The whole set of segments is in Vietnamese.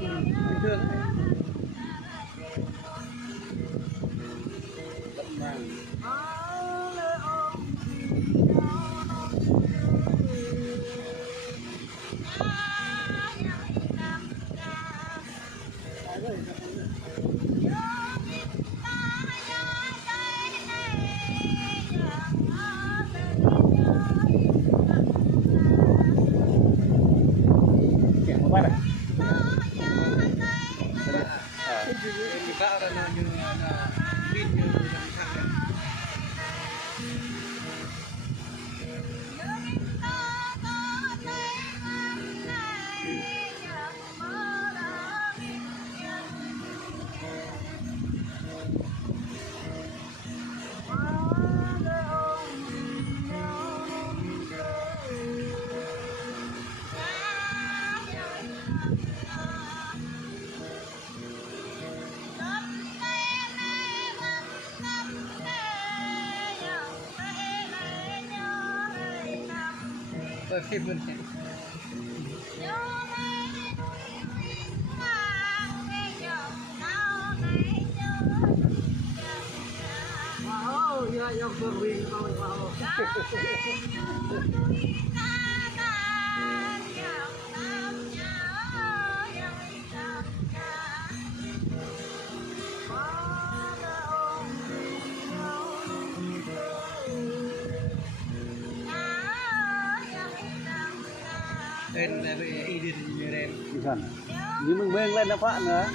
bình thường ấy. Tận vàng. Kẻ một bát à? Thì tạo ra như là pin như thằng này. Tôi phim luôn nhé. Lên về y điền như đen. Nhưng mình bên lên nó phạ nữa.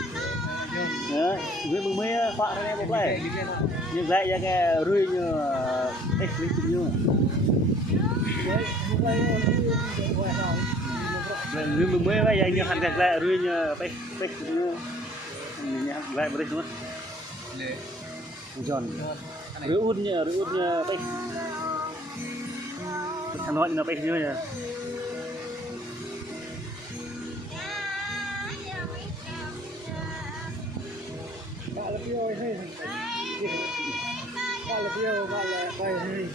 Đấy, mình mới phạ ra đây một này. Nhưng lại ra cái rươi như cách linh như. Nhưng mình mới vậy như hẳn gạch lại rươi như cách như. Mình lại một đây đúng không? Giòn. Rươi út như cách. Thằng nói như nó cách như nhỉ. Bạn là video hay bạn là video bạn là quay hay.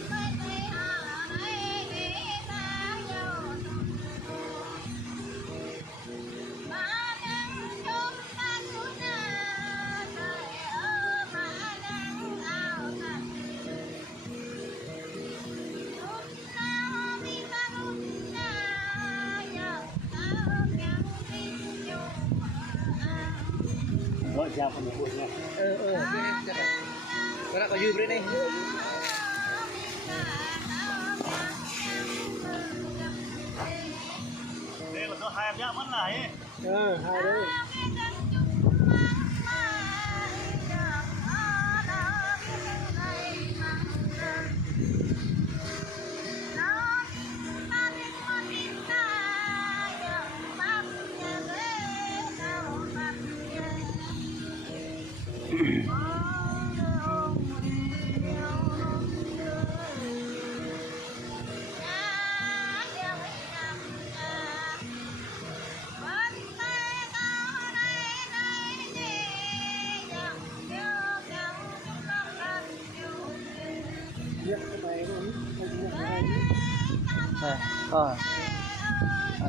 Gọi ra phần một nha. Có đã có dư bên đây. Đây là do hai em nhá mất lại ấy. Hai đấy. Đây,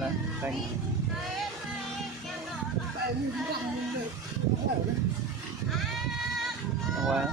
đây, canh. Ngoài.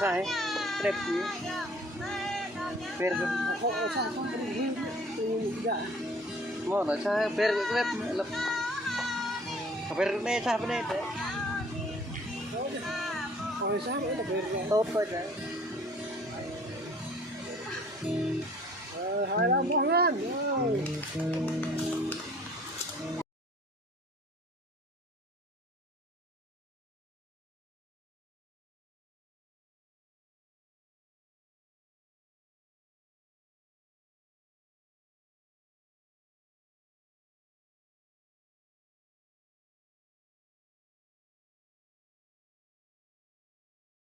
sai đẹp gì per Kok usah ini enggak. mau là sai per đẹp lập per này sai bên này Kalau saya itu beda. tốt thôi đấy Hai lắm mong lên.